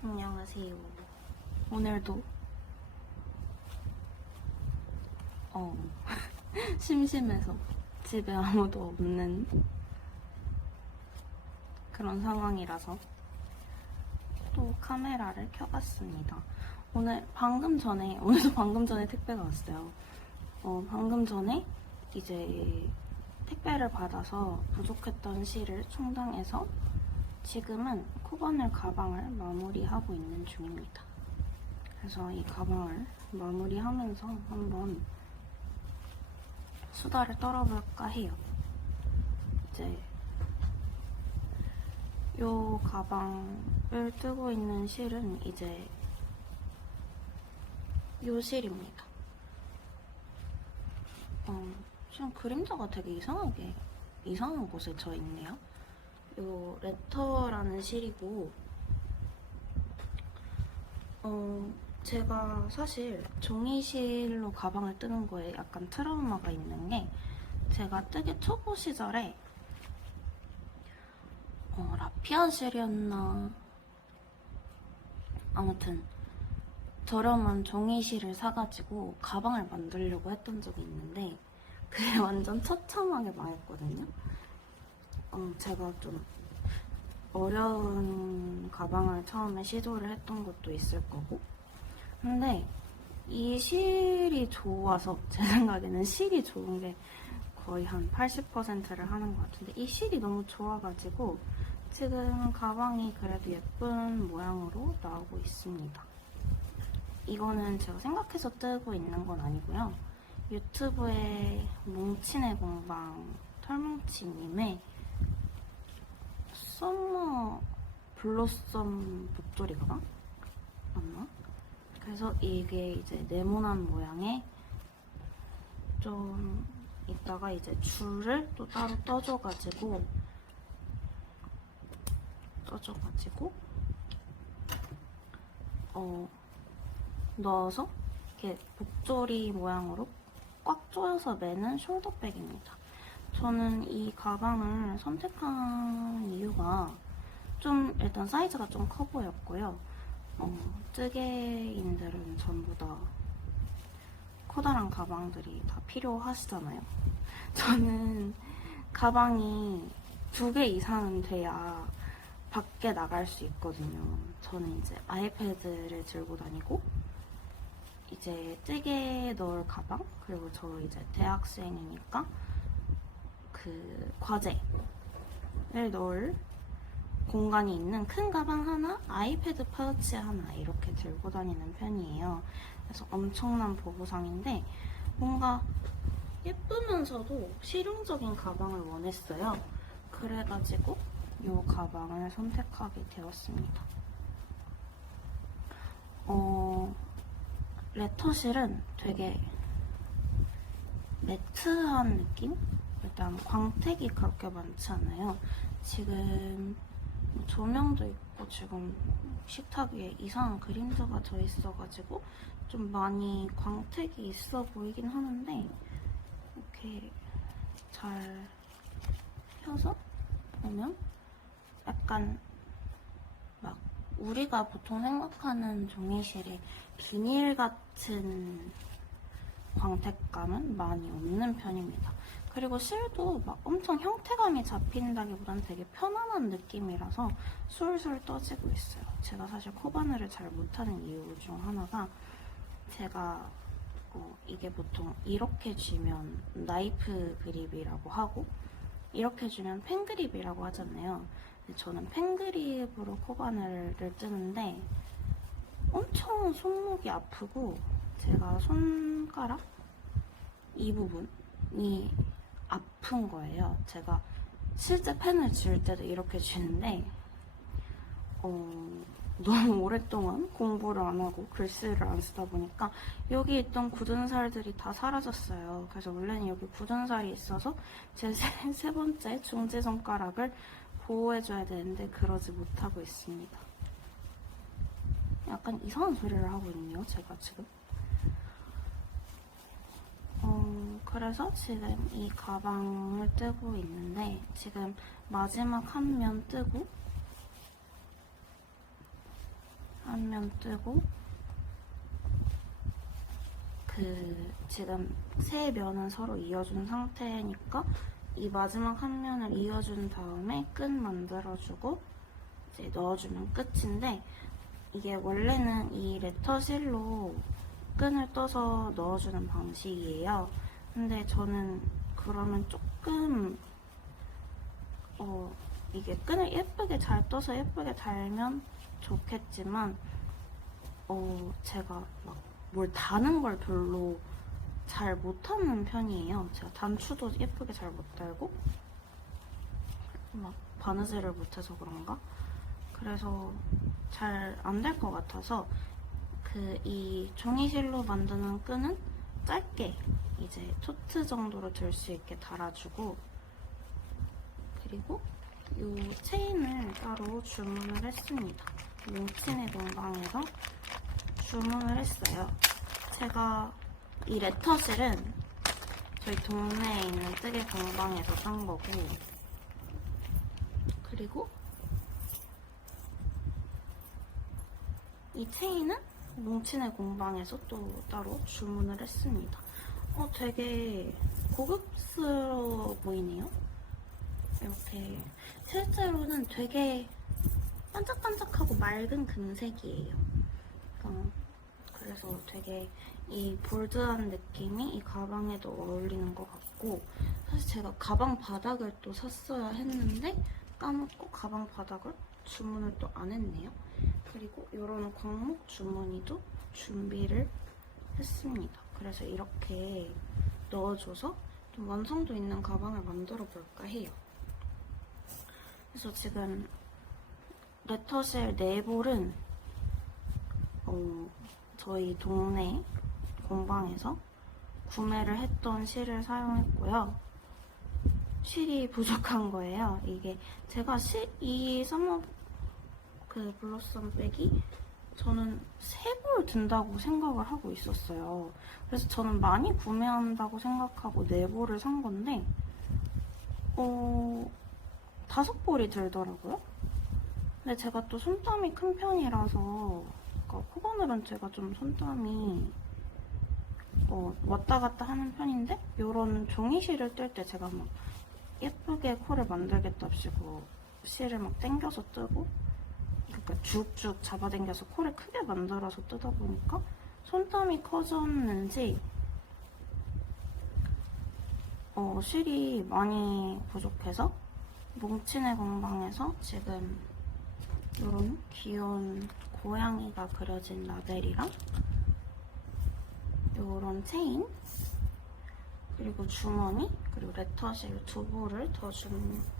안녕하세요. 오늘도 심심해서 집에 아무도 없는 그런 상황이라서 또 카메라를 켜봤습니다. 오늘도 방금 전에 택배가 왔어요. 방금 전에 이제 택배를 받아서 부족했던 실을 충당해서 지금은 코바늘 가방을 마무리하고 있는 중입니다. 그래서 이 가방을 마무리하면서 한번 수다를 떨어볼까 해요. 이제 요 가방을 뜨고 있는 실은 이제 요 실입니다. 지금 그림자가 되게 이상한 곳에 져 있네요. 요 레터라는 실이고, 제가 사실 종이실로 가방을 뜨는 거에 약간 트라우마가 있는 게, 제가 뜨기 초보 시절에 라피아 실이었나, 아무튼 저렴한 종이실을 사가지고 가방을 만들려고 했던 적이 있는데 그게 완전 처참하게 망했거든요. 제가 좀 어려운 가방을 처음에 시도를 했던 것도 있을 거고, 근데 이 실이 좋아서, 제 생각에는 실이 좋은 게 거의 한 80%를 하는 것 같은데, 이 실이 너무 좋아가지고 지금 가방이 그래도 예쁜 모양으로 나오고 있습니다. 이거는 제가 생각해서 뜨고 있는 건 아니고요. 유튜브에 뭉치네 공방 털뭉치님의 썸머 블로썸 목도리가 맞나? 그래서 이게 이제 네모난 모양의, 좀 이따가 이제 줄을 또 따로 떠줘가지고 넣어서 이렇게 목도리 모양으로 꽉 조여서 매는 숄더백입니다. 저는 이 가방을 선택한 이유가 좀 일단 사이즈가 좀 커 보였고요. 뜨개인들은 전부 다 커다란 가방들이 다 필요하시잖아요. 저는 가방이 2개 이상은 돼야 밖에 나갈 수 있거든요. 저는 이제 아이패드를 들고 다니고, 이제 뜨개 넣을 가방, 그리고 저 이제 대학생이니까 그 과제를 넣을 공간이 있는 큰 가방 하나, 아이패드 파우치 하나 이렇게 들고 다니는 편이에요. 그래서 엄청난 보부상인데 뭔가 예쁘면서도 실용적인 가방을 원했어요. 그래가지고 이 가방을 선택하게 되었습니다. 레터실은 되게 매트한 느낌? 일단 광택이 그렇게 많지 않아요. 지금 조명도 있고 지금 식탁 위에 이상한 그림자가 져 있어가지고 좀 많이 광택이 있어 보이긴 하는데, 이렇게 잘 펴서 보면 약간 막 우리가 보통 생각하는 종이실의 비닐 같은 광택감은 많이 없는 편입니다. 그리고 실도 막 엄청 형태감이 잡힌다기보다는 되게 편안한 느낌이라서 술술 떠지고 있어요. 제가 사실 코바늘을 잘 못하는 이유 중 하나가, 제가 이게 보통 이렇게 쥐면 나이프 그립이라고 하고 이렇게 쥐면 펜 그립이라고 하잖아요. 근데 저는 펜 그립으로 코바늘을 뜨는데 엄청 손목이 아프고, 제가 손가락 이 부분이 아픈 거예요. 제가 실제 펜을 쥘 때도 이렇게 쥐는데 너무 오랫동안 공부를 안 하고 글씨를 안 쓰다 보니까 여기 있던 굳은 살들이 다 사라졌어요. 그래서 원래는 여기 굳은 살이 있어서 제 세 번째 중지손가락을 보호해줘야 되는데 그러지 못하고 있습니다. 약간 이상한 소리를 하고 있네요, 제가 지금. 그래서 지금 이 가방을 뜨고 있는데, 지금 마지막 한 면 뜨고 한 면 뜨고 지금 세 면은 서로 이어준 상태니까 이 마지막 한 면을 이어준 다음에 끈 만들어주고 이제 넣어주면 끝인데, 이게 원래는 이 레터실로 끈을 떠서 넣어주는 방식이에요. 근데 저는 그러면 조금 이게 끈을 예쁘게 잘 떠서 예쁘게 달면 좋겠지만 제가 막 뭘 다는 걸 별로 잘 못하는 편이에요. 제가 단추도 예쁘게 잘 못 달고 막 바느질을 못해서 그런가? 그래서 잘 안 될 것 같아서 이 종이실로 만드는 끈은 짧게 이제 토트 정도로 들 수 있게 달아주고, 그리고 이 체인을 따로 주문을 했습니다. 뭉친의 공방에서 주문을 했어요. 제가 이 레터실은 저희 동네에 있는 뜨개 공방에서 산 거고, 그리고 이 체인은 뭉친의 공방에서 또 따로 주문을 했습니다. 되게 고급스러워 보이네요. 이렇게 실제로는 되게 반짝반짝하고 맑은 금색이에요. 그래서 되게 이 볼드한 느낌이 이 가방에도 어울리는 것 같고, 사실 제가 가방 바닥을 또 샀어야 했는데 까먹고 가방 바닥을 주문을 또 안 했네요. 그리고 이런 광목 주머니도 준비를 했습니다. 그래서 이렇게 넣어줘서 좀 완성도 있는 가방을 만들어 볼까 해요. 그래서 지금 레터실 네볼은 저희 동네 공방에서 구매를 했던 실을 사용했고요. 실이 부족한 거예요. 이게 제가 이 서머 블러썸 백이 저는 3볼 든다고 생각을 하고 있었어요. 그래서 저는 많이 구매한다고 생각하고 4볼을 산 건데 5볼이 들더라고요. 근데 제가 또 손땀이 큰 편이라서, 그러니까 코바늘은 제가 좀 손땀이 왔다 갔다 하는 편인데, 이런 종이실을 뜰 때 제가 막 예쁘게 코를 만들겠답시고 실을 막 당겨서 뜨고, 그러니까 쭉쭉 잡아당겨서 코를 크게 만들어서 뜨다 보니까 손땀이 커졌는지 실이 많이 부족해서 뭉친의 공방에서 지금 이런 귀여운 고양이가 그려진 라벨이랑 이런 체인, 그리고 주머니, 그리고 레터실 2볼을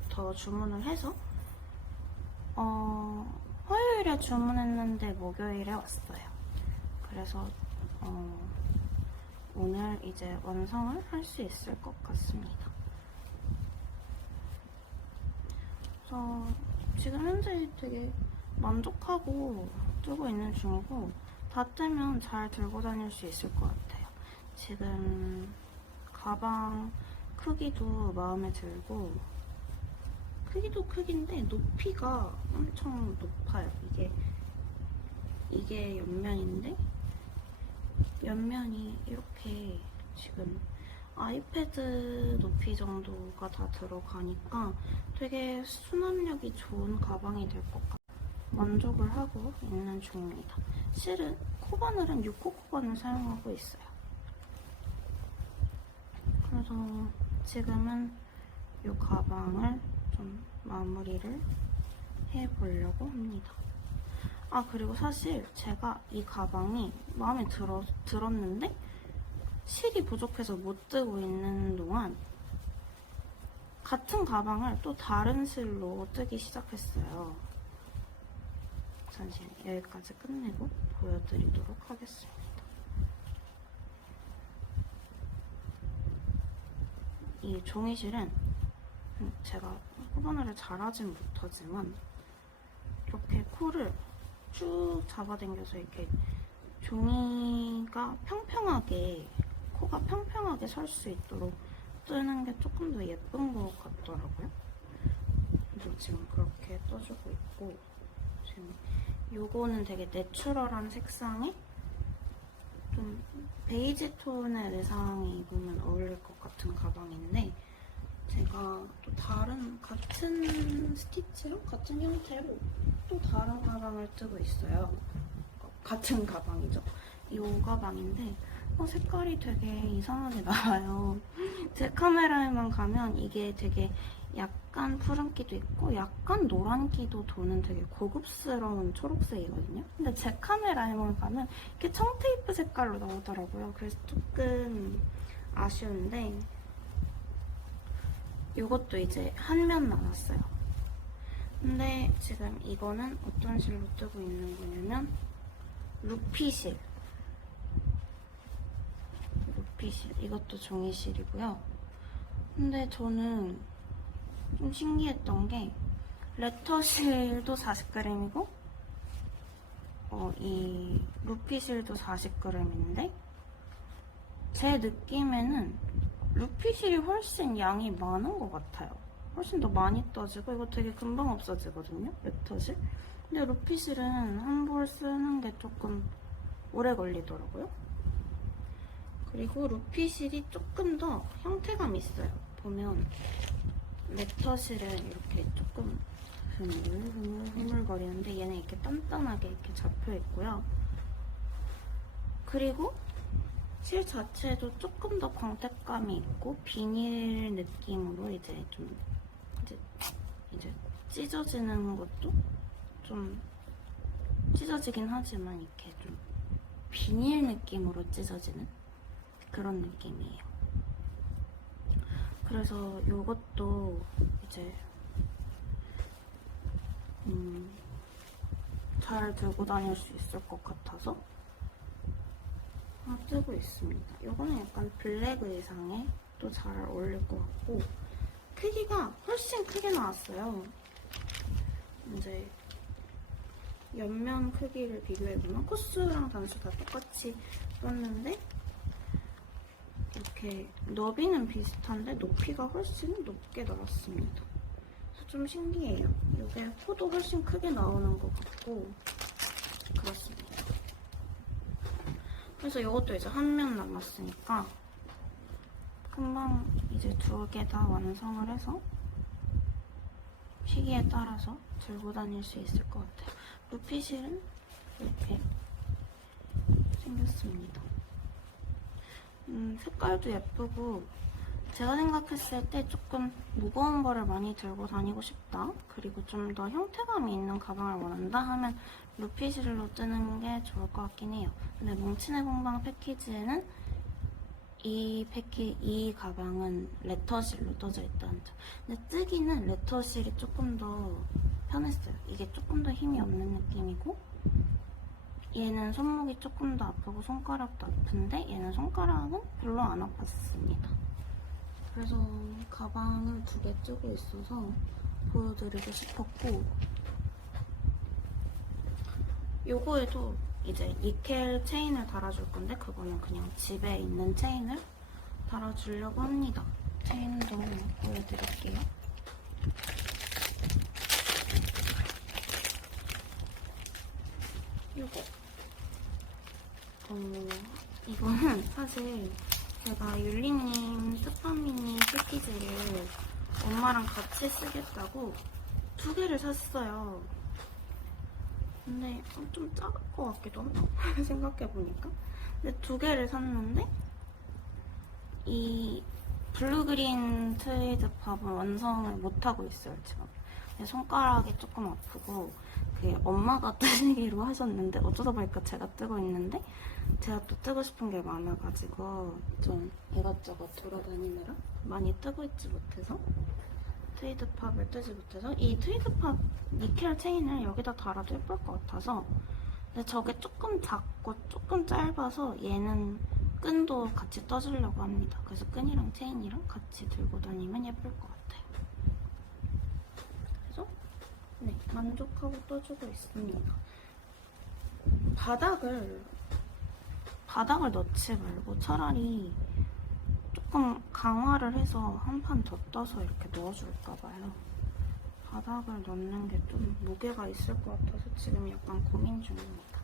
더 주문을 해서 화요일에 주문했는데 목요일에 왔어요. 그래서 오늘 이제 완성을 할 수 있을 것 같습니다. 그래서 지금 현재 되게 만족하고 뜨고 있는 중이고, 다 뜨면 잘 들고 다닐 수 있을 것 같아요. 지금 가방 크기도 마음에 들고, 크기도 크긴데 높이가 엄청 높아요. 이게 옆면인데 옆면이 이렇게 지금 아이패드 높이 정도가 다 들어가니까 되게 수납력이 좋은 가방이 될 것 같아요. 만족을 하고 있는 중입니다. 실은 코바늘은 6호 코바늘 사용하고 있어요. 그래서 지금은 이 가방을 좀 마무리를 해보려고 합니다. 그리고 사실 제가 이 가방이 마음에 들었는데 실이 부족해서 못 뜨고 있는 동안 같은 가방을 또 다른 실로 뜨기 시작했어요. 잠시만요. 여기까지 끝내고 보여드리도록 하겠습니다. 이 종이실은 제가 코바늘을 잘하진 못하지만 이렇게 코를 쭉 잡아당겨서 이렇게 종이가 평평하게, 코가 평평하게 설 수 있도록 뜨는 게 조금 더 예쁜 것 같더라고요. 그래서 지금 그렇게 떠주고 있고, 지금 요거는 되게 내추럴한 색상에 좀 베이지 톤의 의상이 입으면 어울릴 것 같은 가방인데 제가 또 다른 같은 스티치로 같은 형태로 또 다른 가방을 뜨고 있어요. 같은 가방이죠. 이 가방인데 색깔이 되게 이상하게 나와요. 제 카메라에만 가면 이게 되게 약간 푸른기도 있고 약간 노란기도 도는 되게 고급스러운 초록색이거든요. 근데 제 카메라에만 가면 이렇게 청테이프 색깔로 나오더라고요. 그래서 조금 아쉬운데 이것도 이제 한 면 남았어요. 근데 지금 이거는 어떤 실로 뜨고 있는 거냐면 루피실. 이것도 종이실이고요. 근데 저는 좀 신기했던 게 레터실도 40g이고 이 루피실도 40g인데 제 느낌에는 루피실이 훨씬 양이 많은 것 같아요. 훨씬 더 많이 떠지고 이거 되게 금방 없어지거든요, 레터실. 근데 루피실은 한 벌 쓰는 게 조금 오래 걸리더라고요. 그리고 루피실이 조금 더 형태감이 있어요. 보면 레터실은 이렇게 조금 흐물흐물거리는데 얘는 이렇게 단단하게 이렇게 잡혀 있고요. 그리고 실 자체도 조금 더 광택감이 있고 비닐 느낌으로 이제 좀 이제 찢어지는 것도 좀 찢어지긴 하지만 이렇게 좀 비닐 느낌으로 찢어지는 그런 느낌이에요. 그래서 이것도 이제 잘 들고 다닐 수 있을 것 같아서 뜨고 있습니다. 이거는 약간 블랙 의상에 또 잘 어울릴 것 같고 크기가 훨씬 크게 나왔어요. 이제 옆면 크기를 비교해보면 코스랑 단수 다 똑같이 썼는데 이렇게 너비는 비슷한데 높이가 훨씬 높게 나왔습니다. 그래서 좀 신기해요. 이게 코도 훨씬 크게 나오는 것 같고 그렇습니다. 그래서 이것도 이제 한 면 남았으니까 금방 이제 2개 다 완성을 해서 시기에 따라서 들고 다닐 수 있을 것 같아요. 루피실은 이렇게 생겼습니다. 색깔도 예쁘고 제가 생각했을 때 조금 무거운 거를 많이 들고 다니고 싶다, 그리고 좀 더 형태감이 있는 가방을 원한다 하면 루피실로 뜨는 게 좋을 것 같긴 해요. 근데 뭉치네 공방 패키지에는 이 가방은 레터실로 떠져 있다는 점. 근데 뜨기는 레터실이 조금 더 편했어요. 이게 조금 더 힘이 없는 느낌이고 얘는 손목이 조금 더 아프고 손가락도 아픈데 얘는 손가락은 별로 안 아팠습니다. 그래서 가방을 2개 뜨고 있어서 보여드리고 싶었고 요거에도 이제 니켈 체인을 달아줄 건데 그거는 그냥 집에 있는 체인을 달아주려고 합니다. 체인도 보여드릴게요. 요거 이거는 사실 제가 율리님 스파미니 패키지를 엄마랑 같이 쓰겠다고 2개를 샀어요. 근데 좀 작을 것 같기도 하다 생각해보니까. 근데 2개를 샀는데 이 블루그린 트위드 팝을 완성을 못하고 있어요 지금. 손가락이 조금 아프고 그게 엄마가 뜨기로 하셨는데 어쩌다 보니까 제가 뜨고 있는데 제가 또 뜨고 싶은 게 많아가지고 좀 이것저것 돌아다니느라 많이 뜨고 있지 못해서 트위드팝을 뜨지 못해서 이 트위드팝 니켈 체인을 여기다 달아도 예쁠 것 같아서 근데 저게 조금 작고 조금 짧아서 얘는 끈도 같이 떠주려고 합니다. 그래서 끈이랑 체인이랑 같이 들고 다니면 예쁠 것 같아요. 그래서 네, 만족하고 떠주고 있습니다. 바닥을 넣지 말고 차라리 조금 강화를 해서 한 판 더 떠서 이렇게 넣어줄까봐요. 바닥을 넣는 게 좀 무게가 있을 것 같아서 지금 약간 고민 중입니다.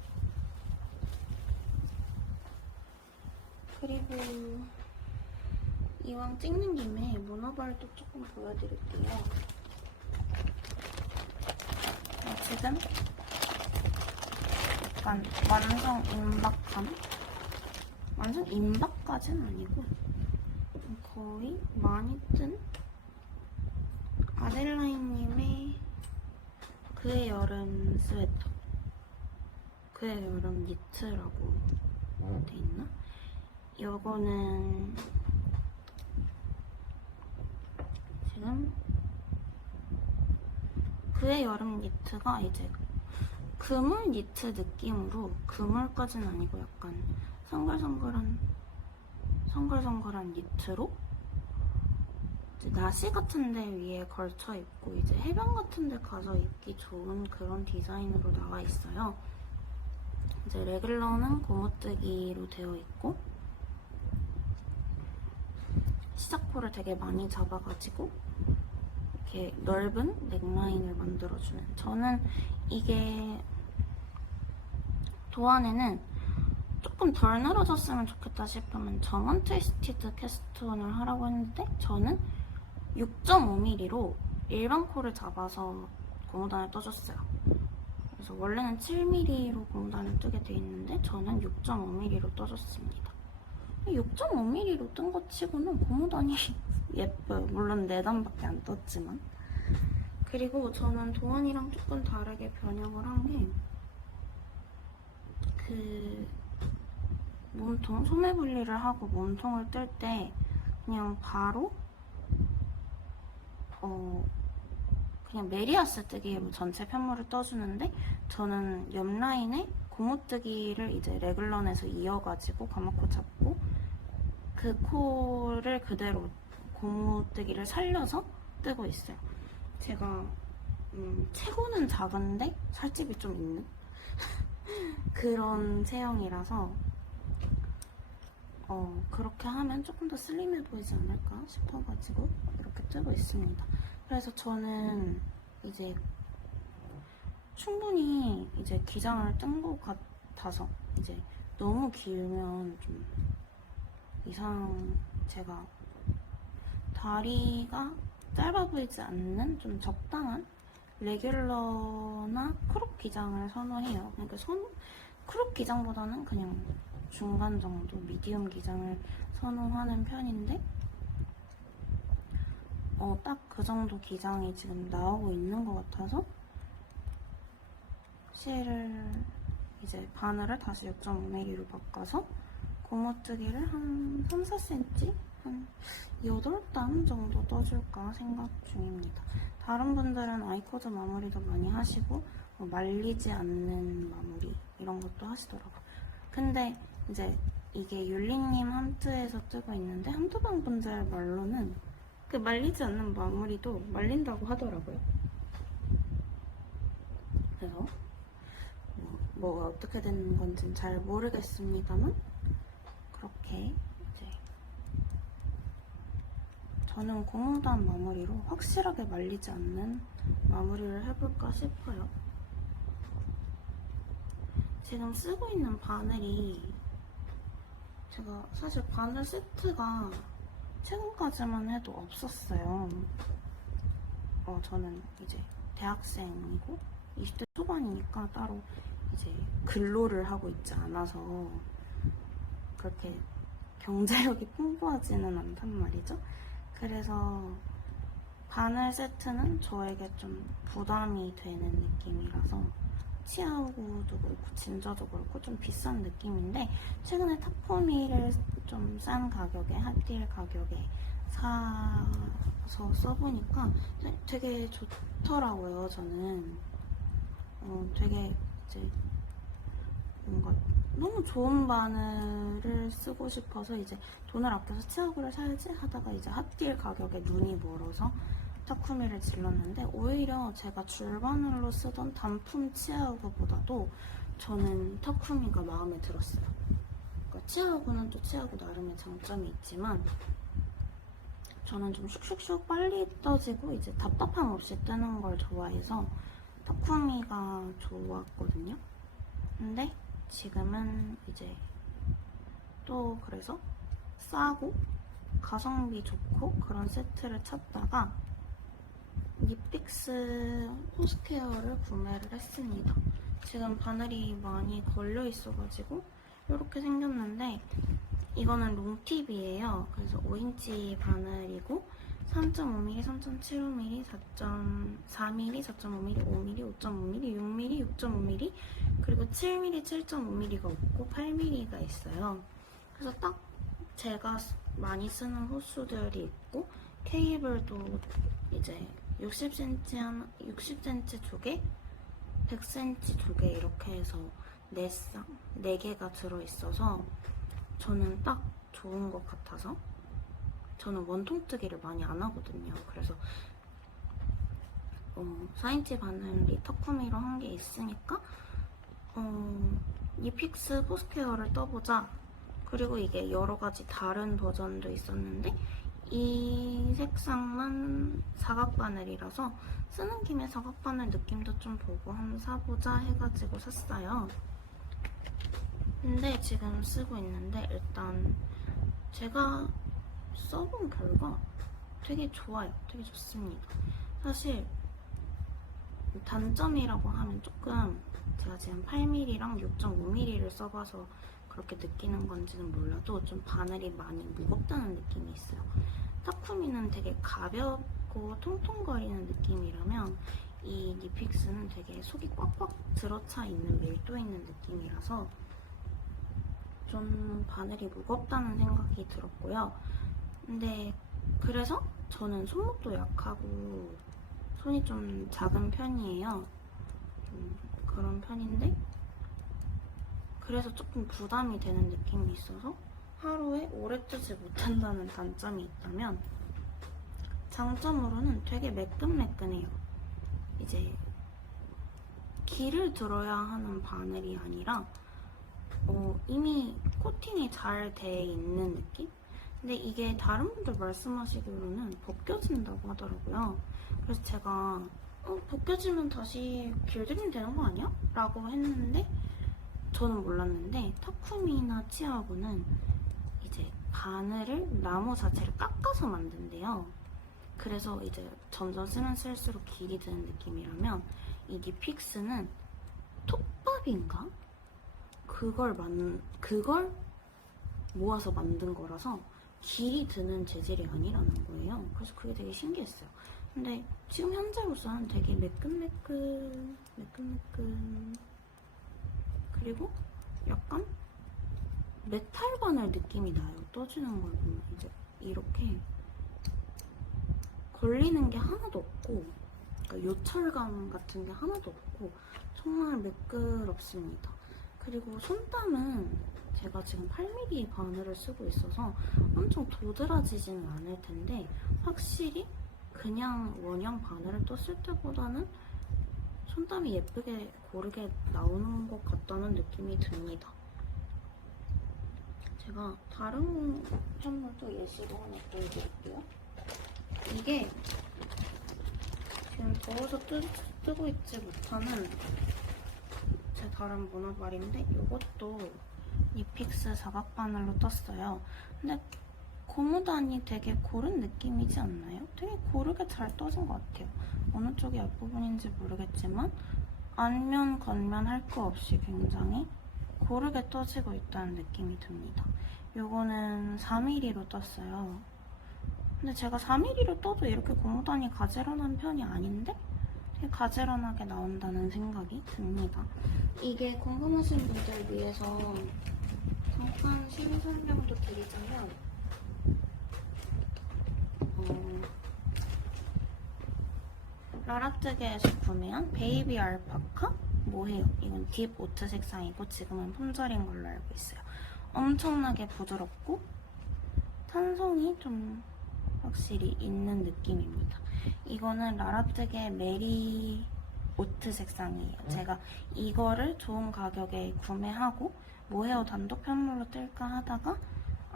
그리고 이왕 찍는 김에 문어발도 조금 보여드릴게요. 지금 약간 완성 임박함? 완전 임박까지는 아니고 거의 많이 뜬 아델라인님의 그의 여름 스웨터, 그의 여름 니트라고 돼있나? 요거는 지금 그의 여름 니트가 이제 그물 니트 느낌으로, 그물까지는 아니고 약간 성글성글한 니트로 이제 나시 같은 데 위에 걸쳐 입고 이제 해변 같은 데 가서 입기 좋은 그런 디자인으로 나와 있어요. 이제 레귤러는 고무뜨기로 되어 있고 시작코를 되게 많이 잡아가지고 이렇게 넓은 넥라인을 만들어주는, 저는 이게 도안에는 조금 덜 늘어졌으면 좋겠다 싶으면 점원 트위스티드 캐스톤을 하라고 했는데 저는 6.5mm로 일반 코를 잡아서 고무단을 떠줬어요. 그래서 원래는 7mm로 고무단을 뜨게 돼 있는데 저는 6.5mm로 떠줬습니다. 6.5mm로 뜬 것 치고는 고무단이 예뻐요. 물론 4단밖에 안 떴지만. 그리고 저는 도안이랑 조금 다르게 변형을 한 게 그 몸통, 소매 분리를 하고 몸통을 뜰 때 그냥 바로 그냥 메리아스 뜨기로 전체 편물을 떠주는데 저는 옆 라인에 고무뜨기를 이제 레귤런에서 이어가지고 가마코 잡고 그 코를 그대로 고무뜨기를 살려서 뜨고 있어요. 제가 체구는 작은데 살집이 좀 있는 그런 체형이라서 그렇게 하면 조금 더 슬림해 보이지 않을까 싶어가지고 이렇게 뜨고 있습니다. 그래서 저는 이제 충분히 이제 기장을 뜬 것 같아서 이제 너무 길면 좀 제가 다리가 짧아 보이지 않는 좀 적당한 레귤러나 크롭 기장을 선호해요. 그러니까 크롭 기장보다는 그냥 중간 정도, 미디움 기장을 선호하는 편인데 딱 그 정도 기장이 지금 나오고 있는 것 같아서 실을 이제 바늘을 다시 6.5mm로 바꿔서 고무뜨기를 한 3-4cm? 한 8단 정도 떠줄까 생각 중입니다. 다른 분들은 아이코드 마무리도 많이 하시고 말리지 않는 마무리 이런 것도 하시더라고요. 근데 이제 이게 율리님 함트에서 뜨고 있는데 함트방 분들 말로는 그 말리지 않는 마무리도 말린다고 하더라고요. 그래서 뭐 어떻게 되는 건지는 잘 모르겠습니다만 그렇게 이제 저는 고무단 마무리로 확실하게 말리지 않는 마무리를 해볼까 싶어요. 지금 쓰고 있는 바늘이 제가 사실 바늘 세트가 최근까지만 해도 없었어요. 저는 이제 대학생이고 20대 초반이니까 따로 이제 근로를 하고 있지 않아서 그렇게 경제력이 풍부하지는 않단 말이죠. 그래서 바늘 세트는 저에게 좀 부담이 되는 느낌이라서 치아우구도 그렇고 진저도 그렇고 좀 비싼 느낌인데 최근에 타코미를 좀 싼 가격에 핫딜 가격에 사서 써보니까 되게 좋더라고요. 저는 되게 이제 뭔가 너무 좋은 바늘을 쓰고 싶어서 이제 돈을 아껴서 치아구를 사야지 하다가 이제 핫딜 가격에 눈이 멀어서 타쿠미를 질렀는데 오히려 제가 줄바늘로 쓰던 단품 치아우구보다도 저는 타쿠미가 마음에 들었어요. 그러니까 치아우구는 또 치아우구 나름의 장점이 있지만 저는 좀 슉슉슉 빨리 떠지고 이제 답답함 없이 뜨는 걸 좋아해서 타쿠미가 좋았거든요. 근데 지금은 이제 또 그래서 싸고 가성비 좋고 그런 세트를 찾다가 립픽스 포스케어를 구매를 했습니다. 지금 바늘이 많이 걸려 있어가지고 이렇게 생겼는데 이거는 롱팁이에요. 그래서 5인치 바늘이고 3.5mm, 3.75mm, 4.4mm, 4.5mm, 5mm, 5.5mm, 6mm, 6.5mm 그리고 7mm, 7.5mm가 없고 8mm가 있어요. 그래서 딱 제가 많이 쓰는 호수들이 있고 케이블도 이제 60cm, 60cm 조개, 100cm 조개 이렇게 해서 4개가 들어있어서 저는 딱 좋은 것 같아서 저는 원통뜨기를 많이 안 하거든요. 그래서 4인치 바늘이 타쿠미로 한 게 있으니까 이픽스 포스케어를 떠보자. 그리고 이게 여러 가지 다른 버전도 있었는데 이 색상만 사각바늘이라서 쓰는 김에 사각바늘 느낌도 좀 보고 한번 사보자 해가지고 샀어요. 근데 지금 쓰고 있는데 일단 제가 써본 결과 되게 좋아요. 되게 좋습니다. 사실 단점이라고 하면 조금 제가 지금 8mm랑 6.5mm를 써봐서 그렇게 느끼는 건지는 몰라도 좀 바늘이 많이 무겁다는 느낌이 있어요. 타쿠미는 되게 가볍고 통통거리는 느낌이라면 이 니픽스는 되게 속이 꽉꽉 들어차 있는 밀도 있는 느낌이라서 좀 바늘이 무겁다는 생각이 들었고요. 근데 그래서 저는 손목도 약하고 손이 좀 작은 편이에요. 그런 편인데 그래서 조금 부담이 되는 느낌이 있어서 하루에 오래 뜨지 못한다는 단점이 있다면 장점으로는 되게 매끈매끈해요. 이제 기를 들어야 하는 바늘이 아니라 이미 코팅이 잘 돼 있는 느낌? 근데 이게 다른 분들 말씀하시기로는 벗겨진다고 하더라고요. 그래서 제가 벗겨지면 다시 길들이면 되는 거 아니야? 라고 했는데 저는 몰랐는데 타쿠미나 치아고는 이제 바늘을 나무 자체를 깎아서 만든대요. 그래서 이제 점점 쓰면 쓸수록 길이 드는 느낌이라면 이 니픽스는 톱밥인가? 그걸 모아서 만든 거라서 길이 드는 재질이 아니라는 거예요. 그래서 그게 되게 신기했어요. 근데 지금 현재로서는 되게 매끈매끈 그리고 약간 메탈 바늘 느낌이 나요. 떠주는 걸 보면 이제 이렇게 걸리는 게 하나도 없고 그러니까 요철감 같은 게 하나도 없고 정말 매끄럽습니다. 그리고 손땀은 제가 지금 8mm 바늘을 쓰고 있어서 엄청 도드라지지는 않을 텐데 확실히 그냥 원형 바늘을 떴을 때보다는 손땀이 예쁘게 고르게 나오는 것 같다는 느낌이 듭니다. 제가 다른 편물도 예시로 하나 보여드릴게요. 이게 지금 더워서 뜨고 있지 못하는 제 다른 모노발인데 이것도 니픽스 사각바늘로 떴어요. 근데 고무단이 되게 고른 느낌이지 않나요? 되게 고르게 잘 떠진 것 같아요. 어느 쪽이 앞부분인지 모르겠지만 앞면, 겉면 할 거 없이 굉장히 고르게 떠지고 있다는 느낌이 듭니다. 요거는 4mm로 떴어요. 근데 제가 4mm로 떠도 이렇게 고무단이 가지런한 편이 아닌데 되게 가지런하게 나온다는 생각이 듭니다. 이게 궁금하신 분들 위해서 잠깐 실무 설명도 드리자면 라라뜨게에서 구매한 베이비 알파카 모헤어. 이건 딥 오트 색상이고 지금은 품절인 걸로 알고 있어요. 엄청나게 부드럽고 탄성이 좀 확실히 있는 느낌입니다. 이거는 라라뜨게 메리 오트 색상이에요. 제가 이거를 좋은 가격에 구매하고 모헤어 단독 편물로 뜰까 하다가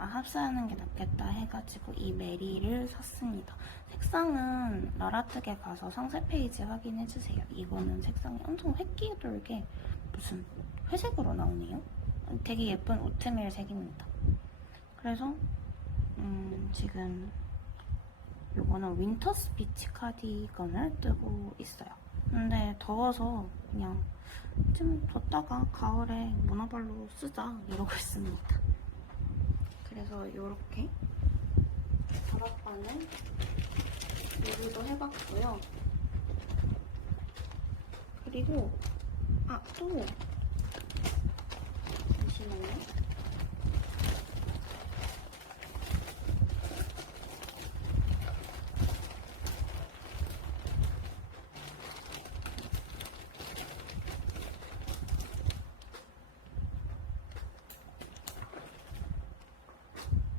합사하는 게 낫겠다 해가지고 이 메리를 샀습니다. 색상은 라라뜨게 가서 상세 페이지 확인해주세요. 이거는 색상이 엄청 획기 돌게 무슨 회색으로 나오네요. 되게 예쁜 오트밀 색입니다. 그래서 지금 요거는 윈터 스피치 카디건을 뜨고 있어요. 근데 더워서 그냥 좀 뒀다가 가을에 모나발로 쓰자 이러고 있습니다. 그래서 요렇게 바닥바늘 리뷰도 해봤고요. 그리고 또 잠시만요.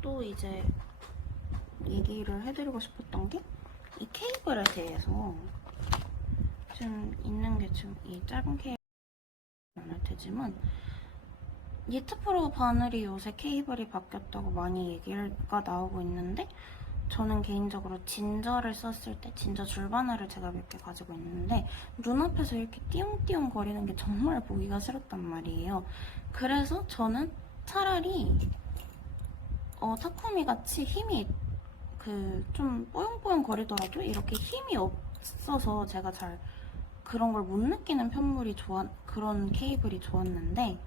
또 이제 얘기를 해드리고 싶었던 게 이 케이블에 대해서 좀 있는 게 좀 이 짧은 케이블은 안 할 테지만 니트프로 바늘이 요새 케이블이 바뀌었다고 많이 얘기가 나오고 있는데 저는 개인적으로 진저를 썼을 때 진저 줄바늘을 제가 몇 개 가지고 있는데 눈앞에서 이렇게 띄용띄용 거리는 게 정말 보기가 싫었단 말이에요. 그래서 저는 차라리 타쿠미 같이 힘이 좀 뽀용뽀용 거리더라도 이렇게 힘이 없어서 제가 잘 그런 걸 못 느끼는 그런 케이블이 좋았는데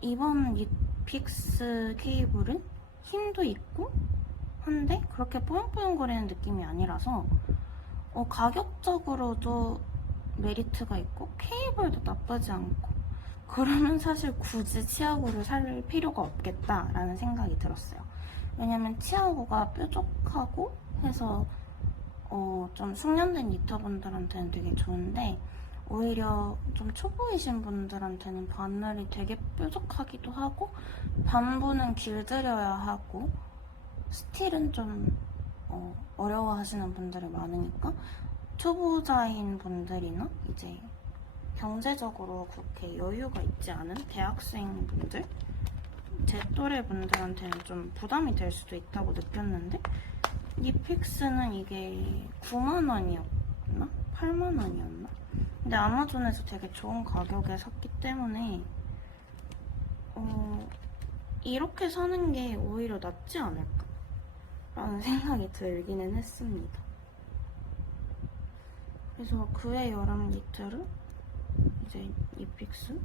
이번 니픽스 케이블은 힘도 있고 한데 그렇게 뽀용뽀용 거리는 느낌이 아니라서 가격적으로도 메리트가 있고 케이블도 나쁘지 않고 그러면 사실 굳이 치아고를 살 필요가 없겠다라는 생각이 들었어요. 왜냐면 치아고가 뾰족하고 해서 좀 숙련된 니터분들한테는 되게 좋은데 오히려 좀 초보이신 분들한테는 바늘이 되게 뾰족하기도 하고 반부는 길들여야 하고 스틸은 좀 어려워하시는 분들이 많으니까 초보자인 분들이나 이제 경제적으로 그렇게 여유가 있지 않은 대학생분들 제 또래 분들한테는 좀 부담이 될 수도 있다고 느꼈는데 니픽스는 이게 9만원이었나? 8만원이었나? 근데 아마존에서 되게 좋은 가격에 샀기 때문에 이렇게 사는 게 오히려 낫지 않을까? 라는 생각이 들기는 했습니다. 그래서 그의 여름 니트를 이제 니픽스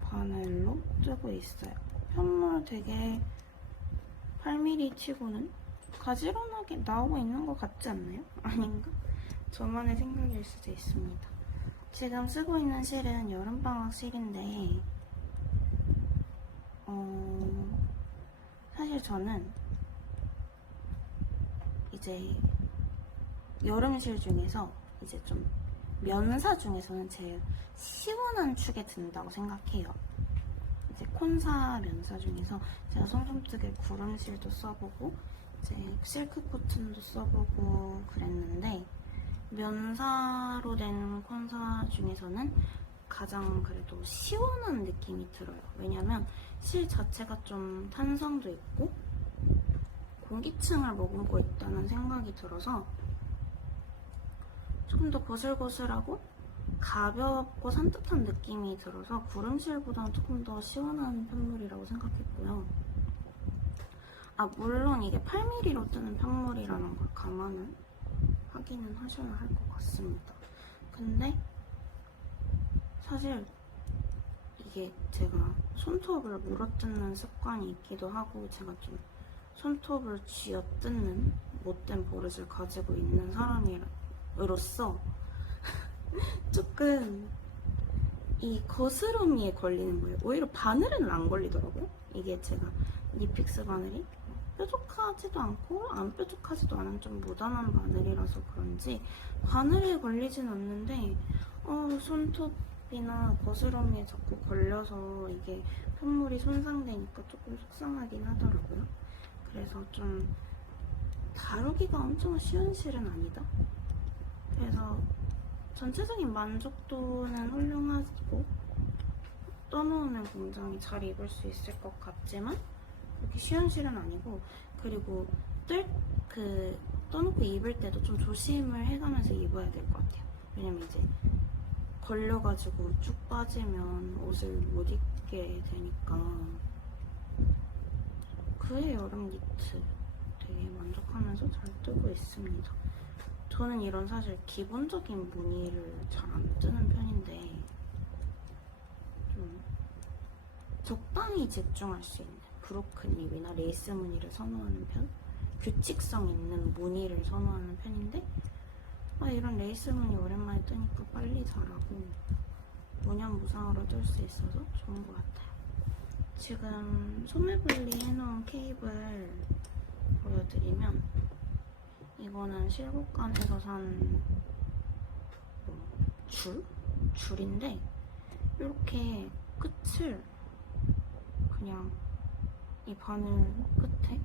바늘로 뜨고 있어요. 편물 되게 8mm 치고는 가지런하게 나오고 있는 것 같지 않나요? 아닌가? 저만의 생각일 수도 있습니다. 지금 쓰고 있는 실은 여름방학 실인데 사실 저는 이제 여름실 중에서 이제 좀 면사 중에서는 제일 시원한 축에 든다고 생각해요. 이제 콘사 면사 중에서 제가 송송뜨개 구름실도 써보고 이제 실크 코튼도 써보고 그랬는데 면사로 된 콘사 중에서는 가장 그래도 시원한 느낌이 들어요. 왜냐면 실 자체가 좀 탄성도 있고 공기층을 머금고 있다는 생각이 들어서 조금 더 고슬고슬하고 가볍고 산뜻한 느낌이 들어서 구름실보다는 조금 더 시원한 편물이라고 생각했고요. 물론 이게 8mm로 뜨는 편물이라는 걸 감안을 하기는 하셔야 할 것 같습니다. 근데 사실 이게 제가 손톱을 물어뜯는 습관이 있기도 하고 제가 좀 손톱을 쥐어뜯는 못된 버릇을 가지고 있는 사람으로서 조금 이 거스러미에 걸리는 거예요. 오히려 바늘에는 안 걸리더라고요. 이게 제가 니픽스 바늘이 뾰족하지도 않고 안 뾰족하지도 않은 좀 무단한 바늘이라서 그런지 바늘에 걸리진 않는데 손톱이나 거스러미에 자꾸 걸려서 이게 편물이 손상되니까 조금 속상하긴 하더라고요. 그래서 좀 다루기가 엄청 쉬운 실은 아니다. 그래서 전체적인 만족도는 훌륭하고 떠놓으면 굉장히 잘 입을 수 있을 것 같지만 그렇게 쉬운 실은 아니고, 그리고 떠놓고 입을 때도 좀 조심을 해가면서 입어야 될 것 같아요. 왜냐면 이제 걸려가지고 쭉 빠지면 옷을 못 입게 되니까. 그의 여름 니트 되게 만족하면서 잘 뜨고 있습니다. 저는 이런 사실 기본적인 무늬를 잘 안 뜨는 편인데 좀 적당히 집중할 수 있는 브로큰 립이나 레이스 무늬를 선호하는 편? 규칙성 있는 무늬를 선호하는 편인데 이런 레이스 무늬 오랜만에 뜨니까 빨리 자라고 무념무상으로 뜰 수 있어서 좋은 것 같아요. 지금 소매 분리해놓은 케이블 보여드리면, 이거는 실곡관에서 산 줄인데 이렇게 끝을 그냥 이 바늘 끝에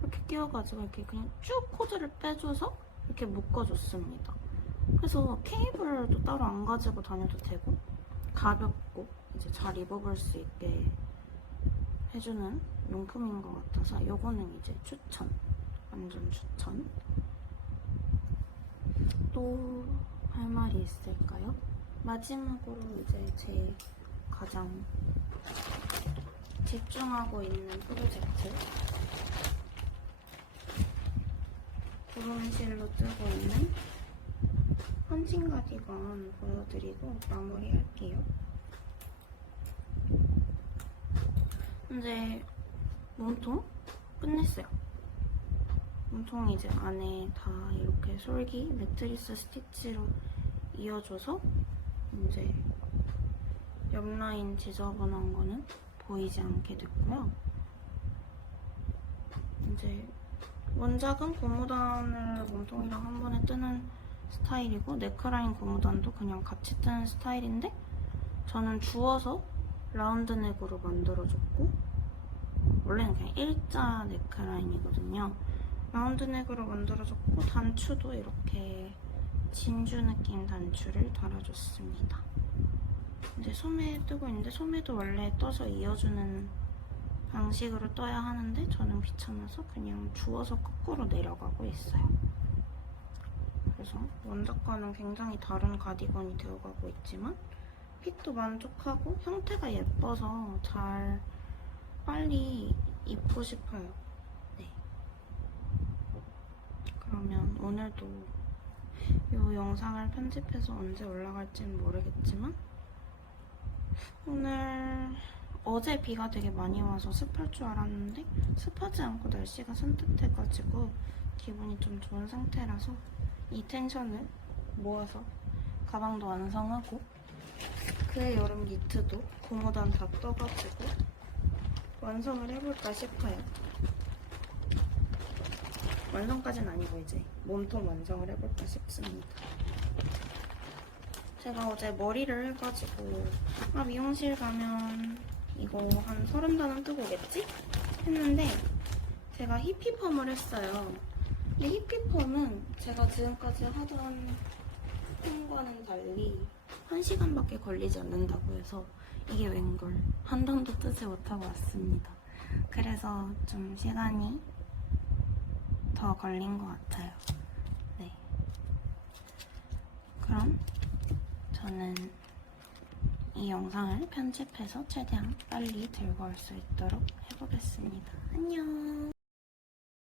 이렇게 끼워가지고 이렇게 그냥 쭉 코드를 빼줘서 이렇게 묶어줬습니다. 그래서 케이블도 따로 안 가지고 다녀도 되고 가볍고 이제 잘 입어볼 수 있게 해주는 용품인 것 같아서 이거는 이제 추천, 완전 추천. 또 할 말이 있을까요? 마지막으로 이제 제 가장 집중하고 있는 프로젝트, 구름실로 뜨고 있는 펀칭 가디건 보여드리고 마무리할게요. 이제 몸통 끝냈어요. 몸통이 이제 안에 다 이렇게 솔기 매트리스 스티치로 이어줘서 이제 옆라인 지저분한 거는 보이지 않게 됐고요. 이제 원작은 고무단을 몸통이랑 한 번에 뜨는 스타일이고, 넥라인 고무단도 그냥 같이 뜨는 스타일인데 저는 주워서 라운드 넥으로 만들어줬고, 원래는 그냥 일자 넥라인이거든요. 라운드 넥으로 만들어줬고, 단추도 이렇게 진주 느낌 단추를 달아줬습니다. 이제 소매 뜨고 있는데, 소매도 원래 떠서 이어주는 방식으로 떠야 하는데 저는 귀찮아서 그냥 주워서 거꾸로 내려가고 있어요. 그래서 원작과는 굉장히 다른 가디건이 되어가고 있지만 핏도 만족하고 형태가 예뻐서 잘 빨리 입고 싶어요. 네. 그러면 오늘도 이 영상을 편집해서 언제 올라갈지는 모르겠지만, 어제 비가 되게 많이 와서 습할 줄 알았는데 습하지 않고 날씨가 산뜻해가지고 기분이 좀 좋은 상태라서 이 텐션을 모아서 가방도 완성하고 그의 여름 니트도 고무단 다 떠가지고 완성을 해볼까 싶어요. 완성까지는 아니고 이제 몸통 완성을 해볼까 싶습니다. 제가 어제 머리를 해가지고 미용실 가면 이거 한 30단은 뜨고 오겠지? 했는데 제가 히피펌을 했어요. 근데 히피펌은 제가 지금까지 하던 펌과는 달리 1시간밖에 걸리지 않는다고 해서 이게 웬걸 한 단도 뜨지 못하고 왔습니다. 그래서 좀 시간이 더 걸린 것 같아요. 네. 그럼 저는 이 영상을 편집해서 최대한 빨리 들고 올 수 있도록 해보겠습니다. 안녕!